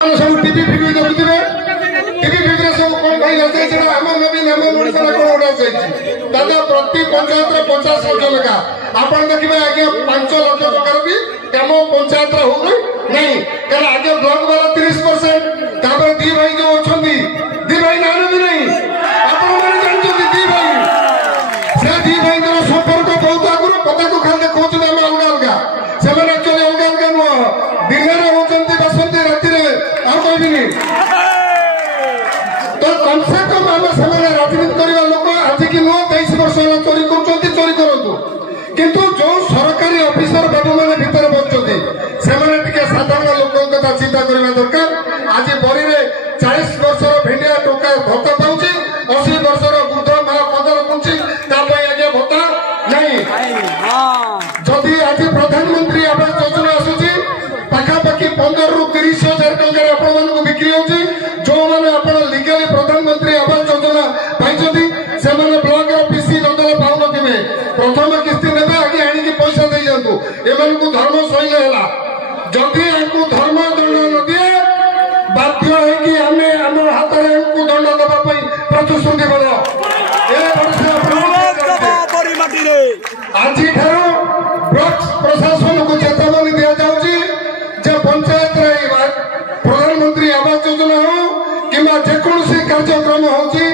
सब TV फिवी देखुथिबे TV फिवी सब कोन भाई আছে যেটা আমার নবীন আমার ওড়িশা কোন ওড়া যাইছি দাদা প্রতি পঞ্চায়েত রে 50 লাখ টাকা আপন দেখিবে আগে 5 লাখ টাকা রে কাম পঞ্চায়েত রে होई नहीं কারণ আগে ব্লক वाला 30% তারপরে দি ভাই যে অছন্তি দি ভাই নাম भी नहीं আপন মানে জানছন্তি দি ভাই সে দি ভাই র সম্পর্ক বহুত আগুন পতা তো খালি দেখোছ না আমি अलगा अलगा সেমানে চলে अलगा अलगा নো দিনরে होचंती बसंती राती रे आ कोई भी नहीं तो कम से कम आम से राजनीति करने लोक आज की नुह 23 वर्ष चोरी चोरी करूँ किंतु जो सरकारी ऑफिसर बाबू मैंने भितर बचुँच से साधारण लोक कथा चिंता करने दरकार आज बरी में 40 वर्ष भेंडिया टोका भत्ता पाँच 80 वर्ष वृद्ध माँ पदर पुंची आगे भत्ता नहीं जदि आज प्रधानमंत्री आवास योजना आसूची पाखापाखि 15 ରୁ 30,000 टंका आपण बिक्री होची जो माने आपण लीगली प्रधानमंत्री आवास योजना पाइछथि से माने ब्लॉक ऑफिस नंदला पाउन दिबे प्रथम किस्ती नेबे आगे आनी की पैसा दे जानतु एमन को धर्म सही होला जदि आकु धर्म दंड न दिए बाध्य है कि हमें हमर हाथ रे को दंड देबा पई प्रतिश्रुति बनो ए वर्षा बड़ी माटी रे आजि थारो ब्लॉक प्रशासन को चेतावनी दिया जाउची जे पंचायत रे प्रधानमंत्री आवास योजना हो कि जेकोसी कार्यक्रम होची